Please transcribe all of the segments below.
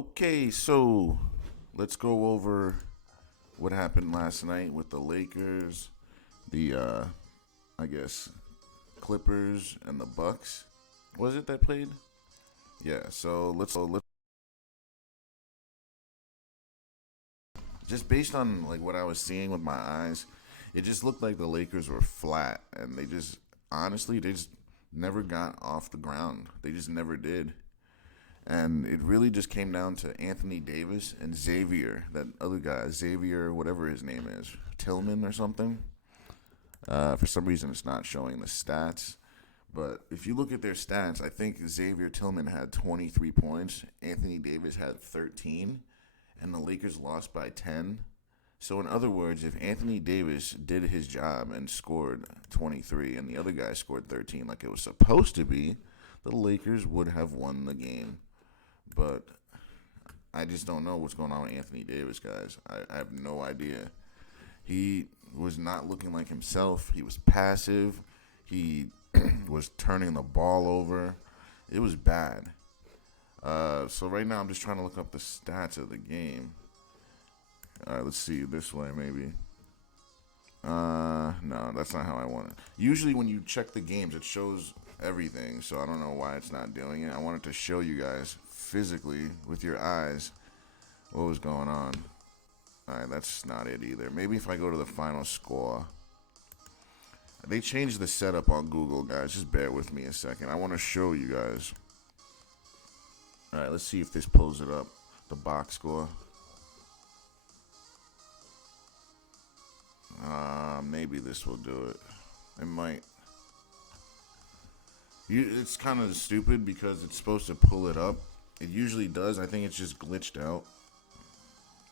Okay, so let's go over what happened last night with the Lakers, the I guess Clippers and the Bucks. Was it that played? Yeah. So let's just based on like what I was seeing with my eyes, it just looked like the Lakers were flat, and they just honestly they just never got off the ground. They just never did. And it really just came down to Anthony Davis and Xavier, that other guy, Xavier, whatever his name is, Tillman or something. For some reason, it's not showing the stats. But if you look at their stats, I think Xavier Tillman had 23 points, Anthony Davis had 13, and the Lakers lost by 10. So, in other words, if Anthony Davis did his job and scored 23 and the other guy scored 13 like it was supposed to be, the Lakers would have won the game. But I just don't know what's going on with Anthony Davis, guys. I have no idea. He was not looking like himself. He was passive. He was turning the ball over. It was bad. So right now I'm just trying to look up the stats of the game. All right, let's see this way maybe. No, that's not how I want it. Usually when you check the games, it shows everything. So I don't know why it's not doing it. I wanted to show you guys physically with your eyes what was going on. All right, that's not it either. Maybe if I go to the final score. They changed the setup on Google, guys. Just bear with me a second. I want to show you guys. All right, let's see if this pulls it up. The box score. Maybe this will do it. It might. It's kind of stupid because it's supposed to pull it up. It usually does. I think it's just glitched out.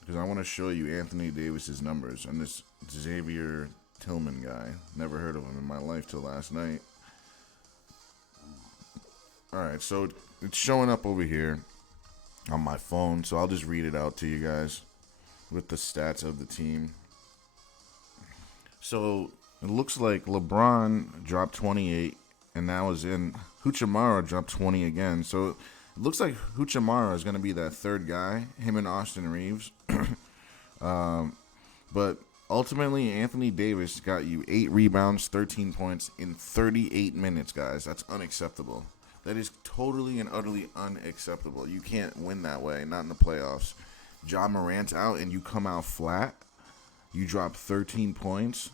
Because I want to show you Anthony Davis's numbers and this Xavier Tillman guy. Never heard of him in my life till last night. Alright, so it's showing up over here on my phone. So I'll just read it out to you guys with the stats of the team. So it looks like LeBron dropped 28, and that was in. Huchamara dropped 20 again. So it looks like Huchamara is going to be that third guy, him and Austin Reeves. But ultimately, Anthony Davis got you 8 rebounds, 13 points in 38 minutes, guys. That's unacceptable. That is totally and utterly unacceptable. You can't win that way, not in the playoffs. Ja Morant's out, and you come out flat. You drop 13 points.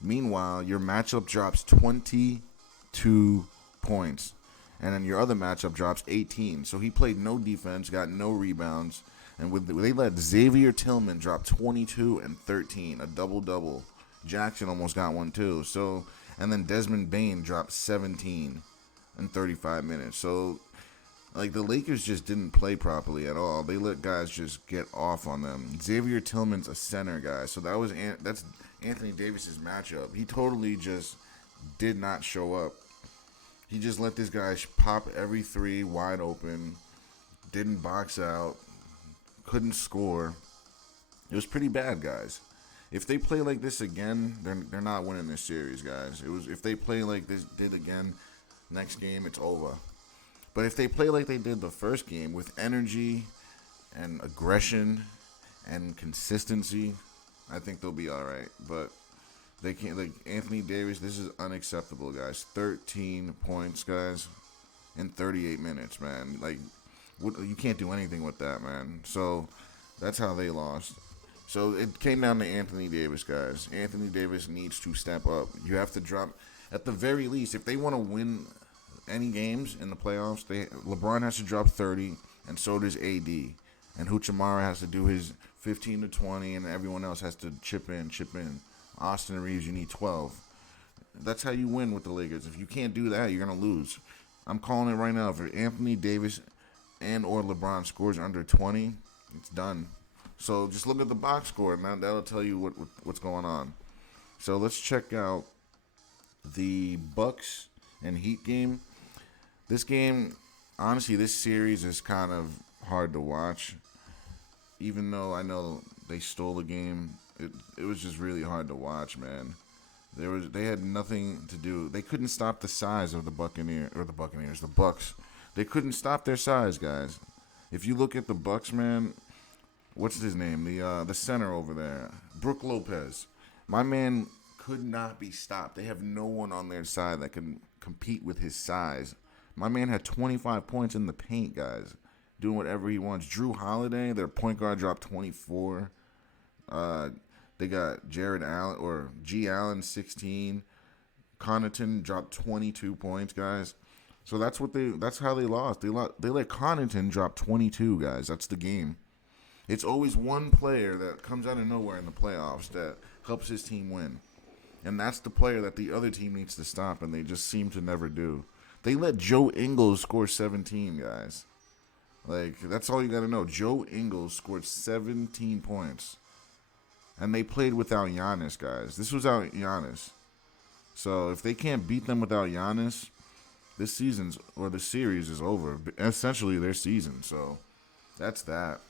Meanwhile, your matchup drops 22 points. And then your other matchup drops 18. So he played no defense, got no rebounds. And they let Xavier Tillman drop 22 and 13, a double-double. Jackson almost got one too. So, and then Desmond Bane dropped 17 in 35 minutes. So, like, the Lakers just didn't play properly at all. They let guys just get off on them. Xavier Tillman's a center guy, so that's Anthony Davis's matchup. He totally just did not show up. He just let this guy pop every three wide open, didn't box out, couldn't score. It was pretty bad, guys. If they play like this again, they're not winning this series, guys. If they play like this did again next game, it's over. But if they play like they did the first game with energy and aggression and consistency, I think they'll be all right. But they can't. Like Anthony Davis, this is unacceptable, guys. 13 points, guys, in 38 minutes, man. Like, you can't do anything with that, man. So that's how they lost. So it came down to Anthony Davis, guys. Anthony Davis needs to step up. You have to drop, at the very least, if they want to win any games in the playoffs, LeBron has to drop 30, and so does AD. And Huchamara has to do his 15 to 20, and everyone else has to chip in. Austin Reeves, you need 12. That's how you win with the Lakers. If you can't do that, you're going to lose. I'm calling it right now. If Anthony Davis and or LeBron scores under 20, it's done. So just look at the box score, and that'll tell you what's going on. So let's check out the Bucks and Heat game. This game, honestly, this series is kind of hard to watch. Even though I know they stole the game, it was just really hard to watch, man. They had nothing to do. They couldn't stop the size of the Bucks. They couldn't stop their size, guys. If you look at the Bucks, man, what's his name? The center over there, Brook Lopez. My man could not be stopped. They have no one on their side that can compete with his size. My man had 25 points in the paint, guys, doing whatever he wants. Drew Holiday, their point guard, dropped 24. They got Jared Allen or G Allen 16. Connaughton dropped 22 points, guys. So that's how they lost. They let Connaughton drop 22, guys. That's the game. It's always one player that comes out of nowhere in the playoffs that helps his team win. And that's the player that the other team needs to stop, and they just seem to never do. They let Joe Ingles score 17, guys. Like, that's all you got to know. Joe Ingles scored 17 points. And they played without Giannis, guys. This was without Giannis. So if they can't beat them without Giannis, this season's, or the series is over. Essentially their season. So that's that.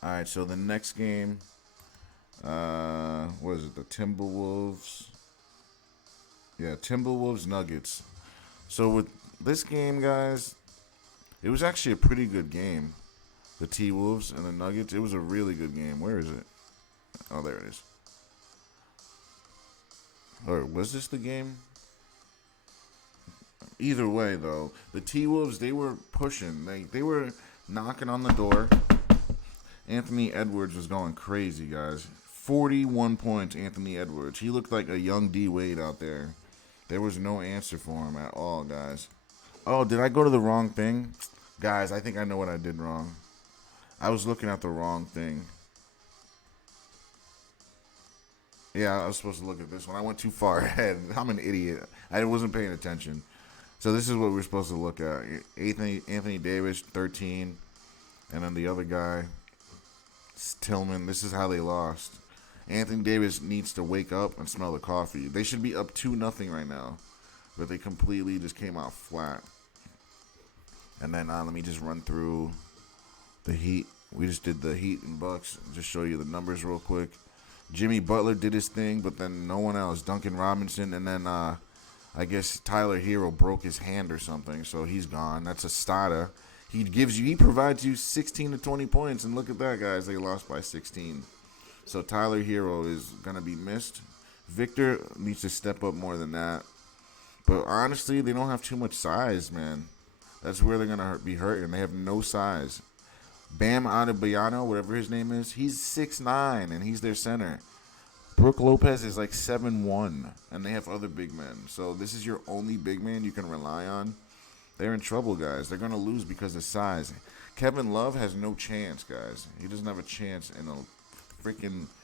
All right, so the next game, what is it? The Timberwolves. Yeah, Timberwolves Nuggets. So with this game, guys, it was actually a pretty good game. The T-Wolves and the Nuggets. It was a really good game. Where is it? Oh, there it is. Or was this the game? Either way, though, the T-Wolves, they were pushing. They were knocking on the door. Anthony Edwards was going crazy, guys. 41 points, Anthony Edwards. He looked like a young D. Wade out there. There was no answer for him at all, guys. Oh, did I go to the wrong thing? Guys, I think I know what I did wrong. I was looking at the wrong thing. Yeah, I was supposed to look at this one. I went too far ahead. I'm an idiot. I wasn't paying attention. So this is what we're supposed to look at. Anthony Davis, 13. And then the other guy, Tillman. This is how they lost. Anthony Davis needs to wake up and smell the coffee. They should be up 2-0 right now. But they completely just came out flat. And then let me just run through the Heat. We just did the Heat and Bucks. Just show you the numbers real quick. Jimmy Butler did his thing, but then no one else. Duncan Robinson, and then I guess Tyler Hero broke his hand or something, so he's gone. That's a starter. He provides you 16 to 20 points, and look at that, guys. They lost by 16. So Tyler Hero is gonna be missed. Victor needs to step up more than that. But honestly, they don't have too much size, man. That's where they're gonna be hurting. They have no size. Bam Adebayo, whatever his name is, he's 6'9", and he's their center. Brook Lopez is like 7'1", and they have other big men. So this is your only big man you can rely on. They're in trouble, guys. They're going to lose because of size. Kevin Love has no chance, guys. He doesn't have a chance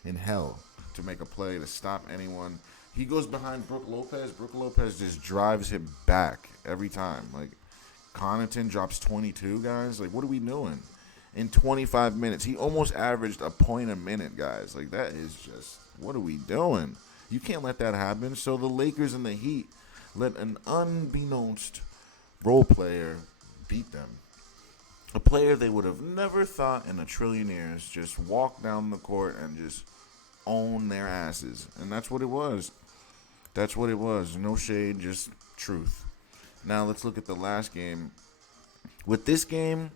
in hell to make a play, to stop anyone. He goes behind Brook Lopez. Brook Lopez just drives him back every time. Like, Connaughton drops 22, guys. Like, what are we doing? In 25 minutes. He almost averaged a point a minute, guys. Like, that is just, what are we doing? You can't let that happen. So the Lakers and the Heat let an unbeknownst role player beat them. A player they would have never thought in a trillion years just walk down the court and just own their asses. And that's what it was. That's what it was. No shade, just truth. Now let's look at the last game. With this game,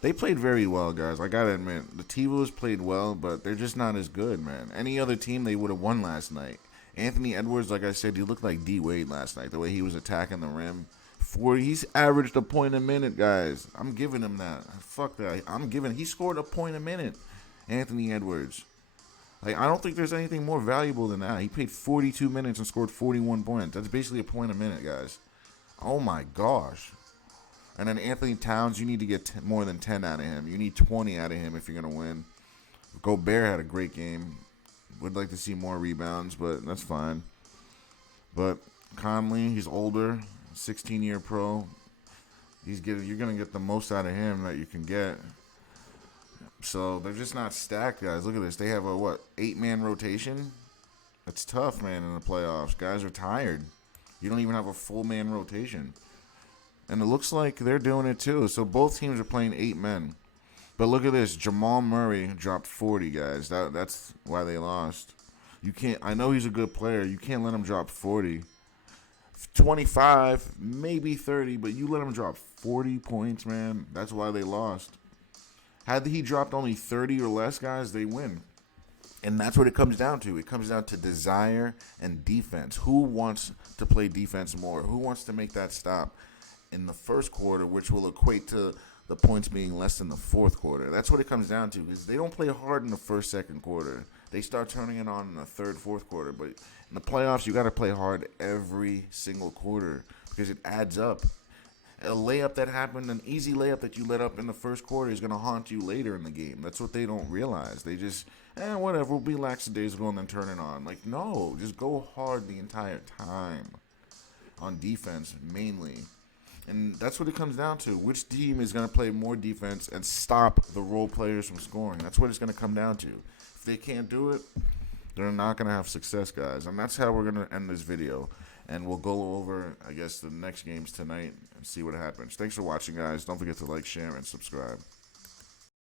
they played very well, guys. I gotta admit, the T-Wolves played well, but they're just not as good, man. Any other team, they would have won last night. Anthony Edwards, like I said, he looked like D. Wade last night, the way he was attacking the rim. He's averaged a point a minute, guys. I'm giving him that. Fuck that. He scored a point a minute, Anthony Edwards. Like, I don't think there's anything more valuable than that. He played 42 minutes and scored 41 points. That's basically a point a minute, guys. Oh, my gosh. And then Anthony Towns, you need to get more than 10 out of him. You need 20 out of him if you're going to win. Gobert had a great game. Would like to see more rebounds, but that's fine. But Conley, he's older, 16-year pro. You're going to get the most out of him that you can get. So they're just not stacked, guys. Look at this. They have a, 8-man rotation? That's tough, man, in the playoffs. Guys are tired. You don't even have a full man rotation. And it looks like they're doing it too. So both teams are playing 8 men. But look at this. Jamal Murray dropped 40, guys. That's why they lost. You can't. I know he's a good player. You can't let him drop 40. 25, maybe 30, but you let him drop 40 points, man. That's why they lost. Had he dropped only 30 or less, guys, they win. And that's what it comes down to. It comes down to desire and defense. Who wants to play defense more? Who wants to make that stop in the first quarter, which will equate to the points being less than the fourth quarter? That's what it comes down to. Is they don't play hard in the first, second quarter. They start turning it on in the third, fourth quarter. But in the playoffs, you got to play hard every single quarter because it adds up. A layup that happened, an easy layup that you let up in the first quarter is going to haunt you later in the game. That's what they don't realize. They just, whatever, we'll be lackadaisical and then turn it on. Like, no, just go hard the entire time on defense, mainly. And that's what it comes down to. Which team is going to play more defense and stop the role players from scoring? That's what it's going to come down to. If they can't do it, they're not going to have success, guys. And that's how we're going to end this video. And we'll go over, I guess, the next games tonight and see what happens. Thanks for watching, guys. Don't forget to like, share, and subscribe.